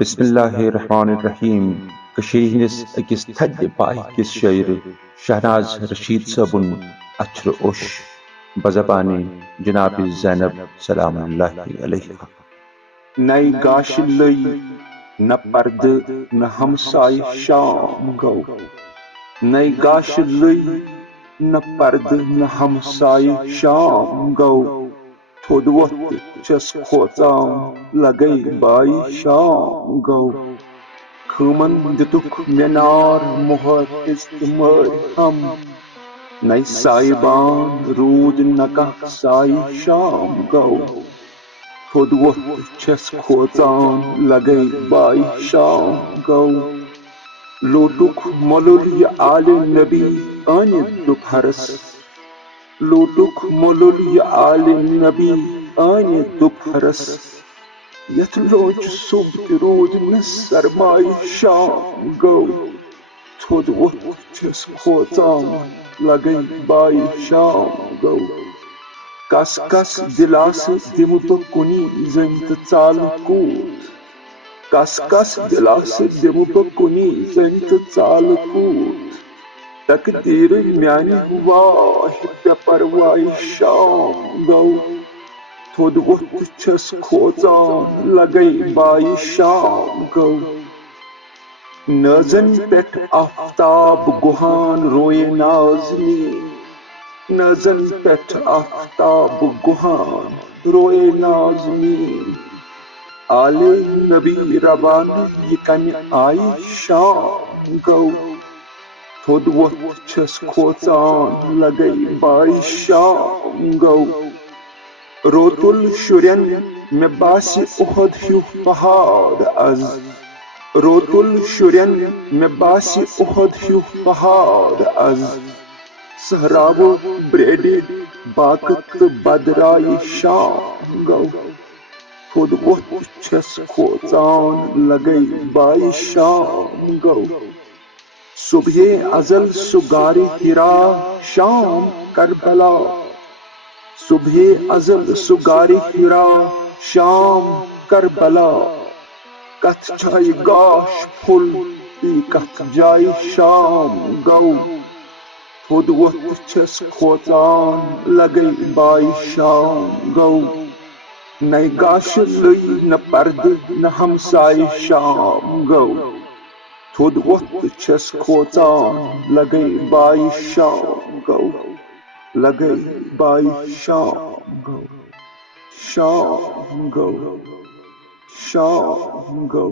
बिस्मिल्लाहिर्रहमानिर्रहीम कशीर अकिस थड्ड पाई किस शायर शहनाज रशीद सबुन अथर उश बज़बानी जनाब ज़ैनब सलामुल्लाहि अलैहा। नई गाश लई न पर्द न हमसाय शाम गौ। नई गाश लई न पर्द न हमसाय शाम गौ। थोद वक्त छस खोचान लगे बाई शाम गौ। खमन दितुक मेनार मोहर इस्तमर हम। नई साइबान रूद नका साई शाम गौ। थोद वक्त छस खोचान लगे बाई शाम गौ। लोटुक मोलुल ये आले नबी आने दोपहरस। लोटुक मोलुल ये आले नबी आने दोपहरस। यथ लोच सुबह रोज न सरमाई शाम गौ। थोद वक्त छस खोचान लगे बाई शाम गौ। कस कस दिलास दिम बह कुनी जन तो चाल कूद। कस कस दिलास दिम बह कुनी जन तो चाल कूद। तकदीर म्यानी वाह पे परवाई शाम गौ। थोद वक्त छस खोचान लगे बाई शाम गौ। नजन पेट आफ्ताब गुहान रोए नाज़नी। नजन पेट आफ्ताब गुहान रोए नाज़नी। आले नबी रवान ये कम आई शाम गौ। थोद वक्त छस खोचान लगे बाई शाम गौ। रोतुल शुरन में बासी उहद ह्यू पहाड़ अज। रोतुल शुरन में बासी उहद ह्यू पहाड़ अज। सहरावो ब्रेडे बाकत बदराई शाम गौ। थोद वक्त छस खोचान लगे बाई शाम गौ। सुबह अजल सुगारे हिरा शाम करबला। सुबह अजल सुगारे हिरा शाम करबला। कथ छाई गाश फुल पी कथ जाई शाम गौ। थोद वक्त छस खोचान लगे बाई शाम गौ। नई गाश लई न पर्द न हमसाय शाम गौ। थोद वक्त छस खोचान लगे बाई शाम गौ। लगे बाई शाम गौ। शाम गौ। शाम गौ।